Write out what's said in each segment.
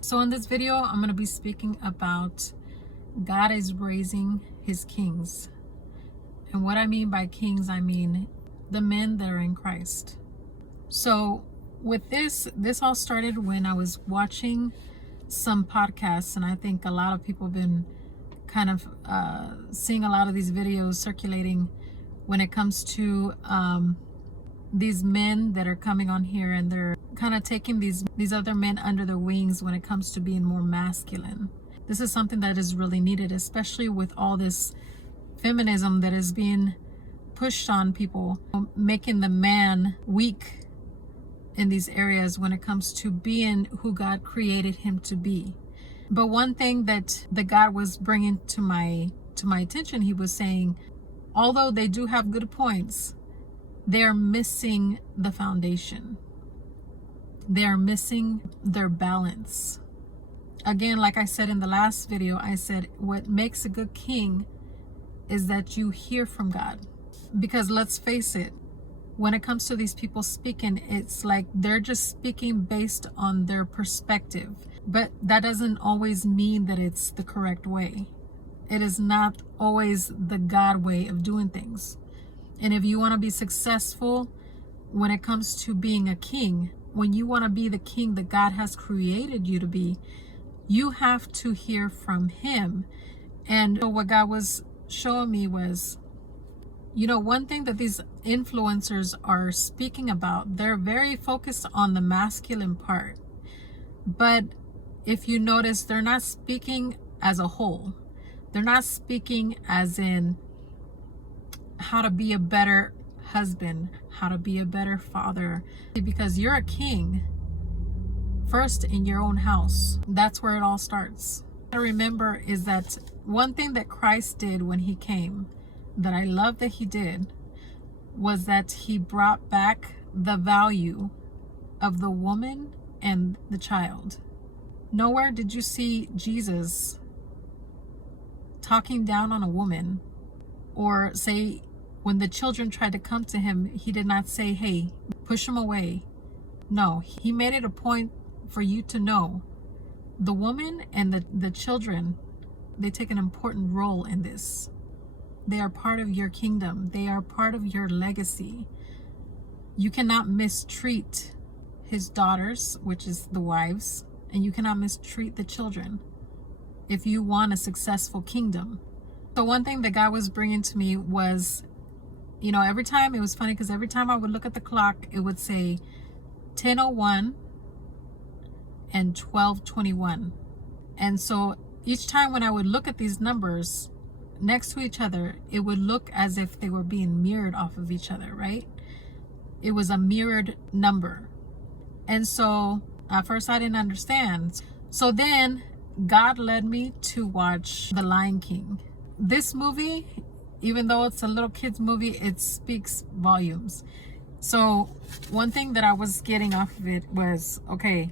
So in this video, I'm going to be speaking about God is raising his kings. And what I mean by kings, I mean the men that are in Christ. So with this all started when I was watching some podcasts, and I think a lot of people have been kind of seeing a lot of these videos circulating when it comes to these men that are coming on here, and they're kind of taking these other men under their wings when it comes to being more masculine. This is something that is really needed, especially with all this feminism that is being pushed on people, making the man weak in these areas when it comes to being who God created him to be. But one thing that God was bringing to my attention, he was saying, although they do have good points, they're missing the foundation. They're missing their balance. Again, like I said in the last video, I said what makes a good king is that you hear from God. Because let's face it, when it comes to these people speaking, it's like they're just speaking based on their perspective. But that doesn't always mean that it's the correct way. It is not always the God way of doing things. And if you want to be successful when it comes to being a king, when you want to be the king that God has created you to be, you have to hear from him. And what God was showing me was, one thing that these influencers are speaking about, they're very focused on the masculine part. But if you notice, they're not speaking as a whole. They're not speaking as in how to be a better husband, how to be a better father. Because you're a king first in your own house. That's where it all starts. What I remember is that one thing that Christ did when he came, that I love that he did, was that he brought back the value of the woman and the child. Nowhere did you see Jesus talking down on a woman, or say when the children tried to come to him, he did not say, hey, push them away. No, he made it a point for you to know the woman and the children, they take an important role in this. They are part of your kingdom. They are part of your legacy. You cannot mistreat his daughters, which is the wives, and you cannot mistreat the children if you want a successful kingdom. So one thing that God was bringing to me was, every time, it was funny because every time I would look at the clock, it would say 10:01 and 12:21. And so each time when I would look at these numbers next to each other, it would look as if they were being mirrored off of each other, right? It was a mirrored number. And so at first I didn't understand. So then God led me to watch The Lion King. This movie, even though it's a little kid's movie, it speaks volumes. So one thing that I was getting off of it was, okay,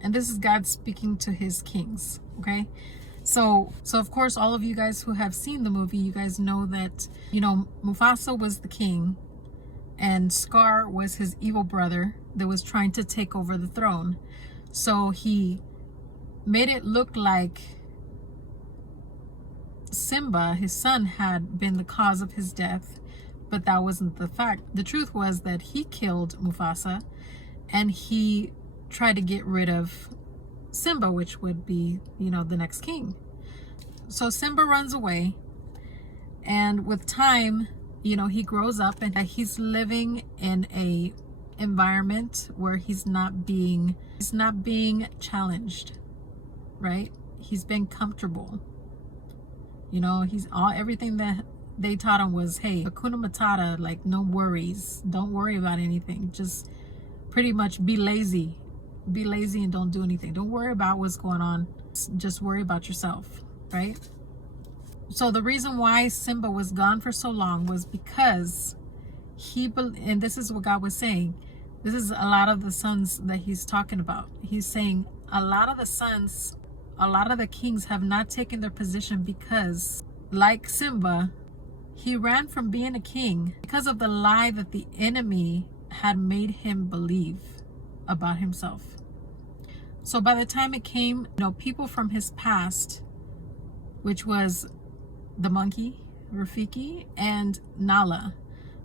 and this is God speaking to his kings, okay? So of course, all of you guys who have seen the movie, you guys know that, Mufasa was the king and Scar was his evil brother that was trying to take over the throne. So he made it look like Simba, his son, had been the cause of his death, but that wasn't the fact. The truth was that he killed Mufasa and he tried to get rid of Simba, which would be, the next king. So Simba runs away, and with time, he grows up and he's living in a environment where he's not being challenged, right? He's been comfortable. Everything that they taught him was, hey, Hakuna Matata, like no worries. Don't worry about anything. Just pretty much be lazy. Be lazy and don't do anything. Don't worry about what's going on. Just worry about yourself, right? So the reason why Simba was gone for so long was because and this is what God was saying. This is a lot of the sons that he's talking about. He's saying a lot of the kings have not taken their position because, like Simba, he ran from being a king because of the lie that the enemy had made him believe about himself. So by the time it came, people from his past, which was the monkey, Rafiki, and Nala.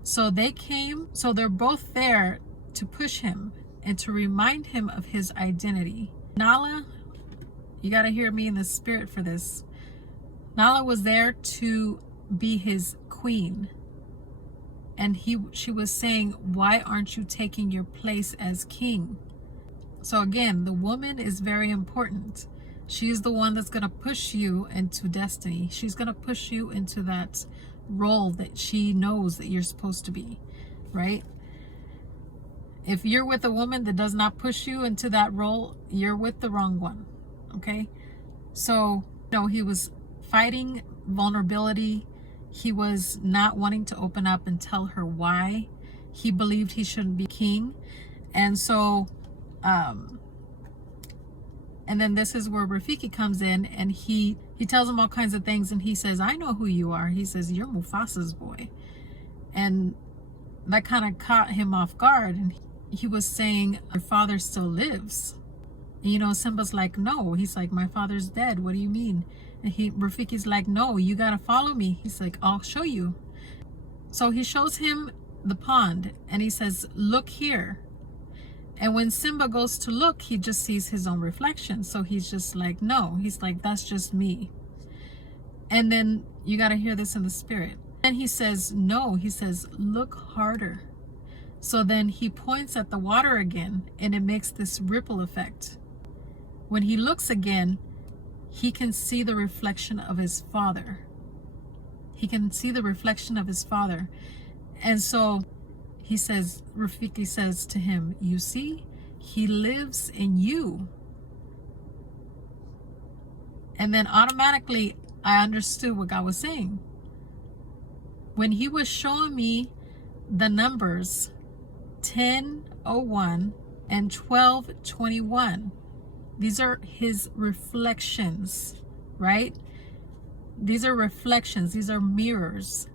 So they came, so they're both there to push him and to remind him of his identity. Nala, you got to hear me in the spirit for this. Nala was there to be his queen. And she was saying, why aren't you taking your place as king? So again, the woman is very important. She's the one that's going to push you into destiny. She's going to push you into that role that she knows that you're supposed to be, right? If you're with a woman that does not push you into that role, you're with the wrong one, okay? So, he was fighting vulnerability. He was not wanting to open up and tell her why he believed he shouldn't be king. And so, and then this is where Rafiki comes in, and he tells him all kinds of things, and he says, I know who you are. He says, you're Mufasa's boy. And that kind of caught him off guard, and he was saying, your father still lives. And, Simba's like, no. He's like, my father's dead. What do you mean? And Rafiki's like, no, you got to follow me. He's like, I'll show you. So he shows him the pond, and he says, look here. And when Simba goes to look, he just sees his own reflection. So he's just like, no. He's like, that's just me. And then you got to hear this in the spirit. And he says, no. He says, look harder. So then he points at the water again, and it makes this ripple effect. When he looks again, he can see the reflection of his father. He can see the reflection of his father. And so he says, Rafiki says to him, you see, he lives in you. And then automatically I understood what God was saying. When he was showing me the numbers 10:01 and 12:21, these are his reflections, right? These are reflections. These are mirrors.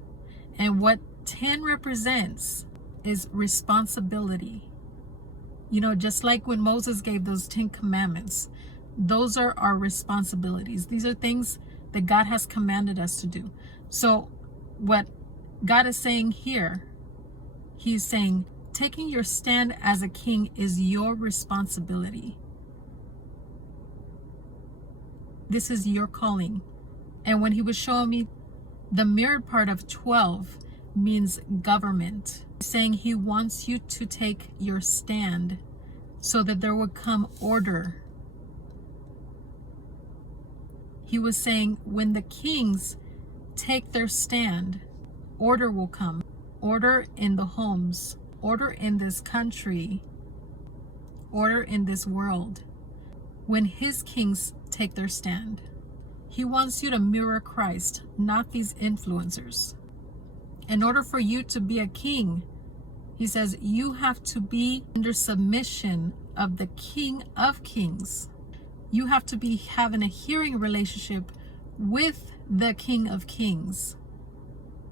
And what 10 represents is responsibility. Just like when Moses gave those 10 commandments, those are our responsibilities. These are things that God has commanded us to do. So what God is saying here, he's saying, taking your stand as a king is your responsibility. This is your calling. And when he was showing me the mirrored part of 12 means government, saying he wants you to take your stand so that there would come order. He was saying when the kings take their stand, order will come. Order in the homes, order in this country, order in this world. When his kings take their stand, he wants you to mirror Christ, not these influencers. In order for you to be a king, he says, you have to be under submission of the King of Kings. You have to be having a hearing relationship with the King of Kings.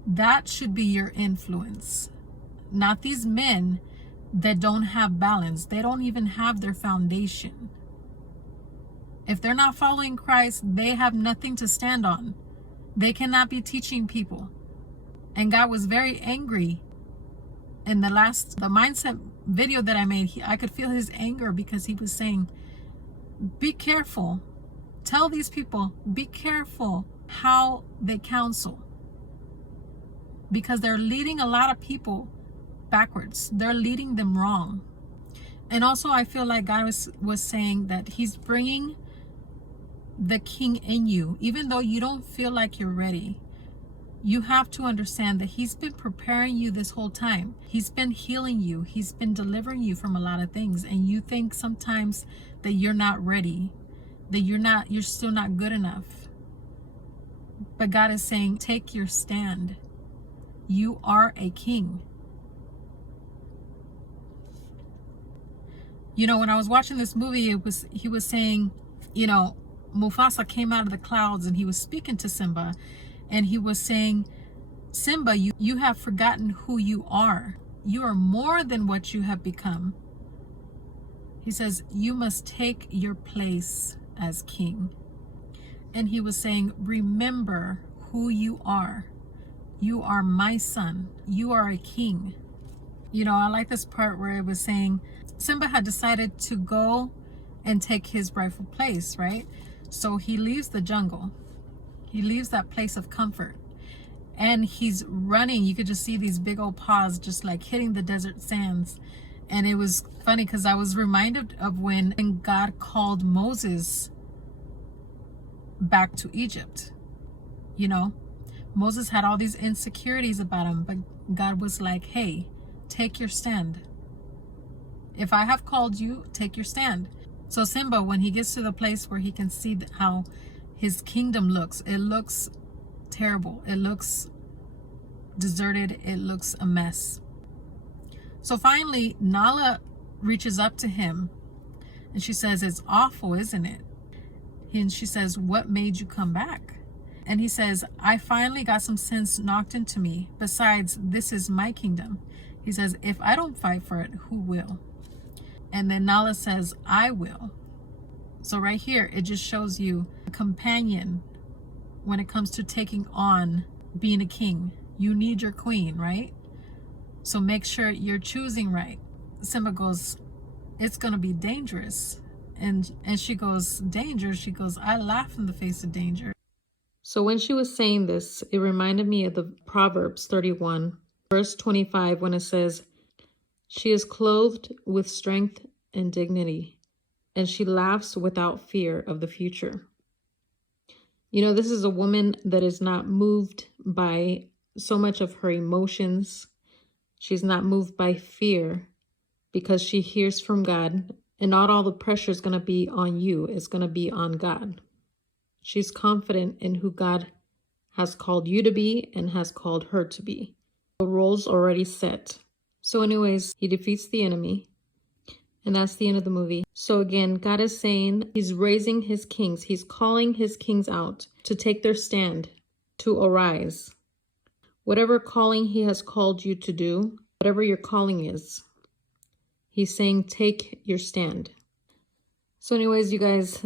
That should be your influence, not these men that don't have balance. They don't even have their foundation. If they're not following Christ, they have nothing to stand on. They cannot be teaching people. And God was very angry. In the mindset video that I made, I could feel his anger because he was saying, be careful. Tell these people, be careful how they counsel. Because they're leading a lot of people backwards. They're leading them wrong. And also I feel like God was saying that he's bringing the king in you. Even though you don't feel like you're ready, you have to understand that he's been preparing you this whole time. He's been healing you. He's been delivering you from a lot of things. And you think sometimes that you're not ready, that you're still not good enough. But God is saying, take your stand. You are a king. When I was watching this movie, he was saying, Mufasa came out of the clouds and he was speaking to Simba, and he was saying, Simba, you have forgotten who you are. You are more than what you have become. He says, you must take your place as king. And he was saying, remember who you are. You are my son. You are a king. You know, I like this part where it was saying Simba had decided to go and take his rightful place, right? So he leaves the jungle. He leaves that place of comfort. And he's running. You could just see these big old paws just like hitting the desert sands. And it was funny because I was reminded of when God called Moses back to Egypt. You know, Moses had all these insecurities about him, but God was like, hey, take your stand. If I have called you, take your stand. So Simba, when he gets to the place where he can see how his kingdom looks, it looks terrible. It looks deserted. It looks a mess. So finally, Nala reaches up to him and she says, it's awful, isn't it? And she says, what made you come back? And he says, I finally got some sense knocked into me. Besides, this is my kingdom. He says, if I don't fight for it, who will? And then Nala says, I will. So right here, it just shows you a companion when it comes to taking on being a king. You need your queen, right? So make sure you're choosing right. Simba goes, it's going to be dangerous. And she goes, danger? She goes, I laugh in the face of danger. So when she was saying this, it reminded me of the Proverbs 31, verse 25, when it says, she is clothed with strength and dignity, and she laughs without fear of the future. You know, this is a woman that is not moved by so much of her emotions. She's not moved by fear because she hears from God, and not all the pressure is going to be on you. It's going to be on God. She's confident in who God has called you to be and has called her to be. The role's already set. So anyways, he defeats the enemy. And that's the end of the movie. So again, God is saying he's raising his kings. He's calling his kings out to take their stand, to arise. Whatever calling he has called you to do, whatever your calling is, he's saying take your stand. So anyways, you guys,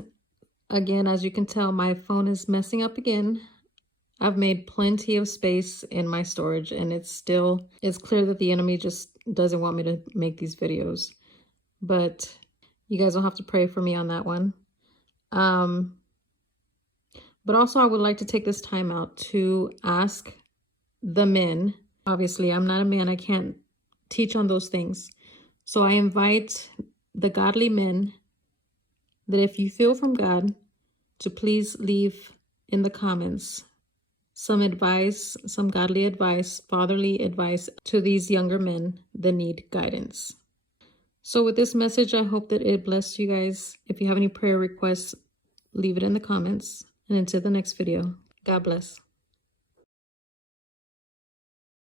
again, as you can tell, my phone is messing up again. I've made plenty of space in my storage, and it's clear that the enemy just doesn't want me to make these videos. But you guys will have to pray for me on that one. But also I would like to take this time out to ask the men. Obviously, I'm not a man. I can't teach on those things. So I invite the godly men that if you feel from God, to please leave in the comments some advice, some godly advice, fatherly advice to these younger men that need guidance. So with this message, I hope that it blessed you guys. If you have any prayer requests, leave it in the comments. And until the next video, God bless.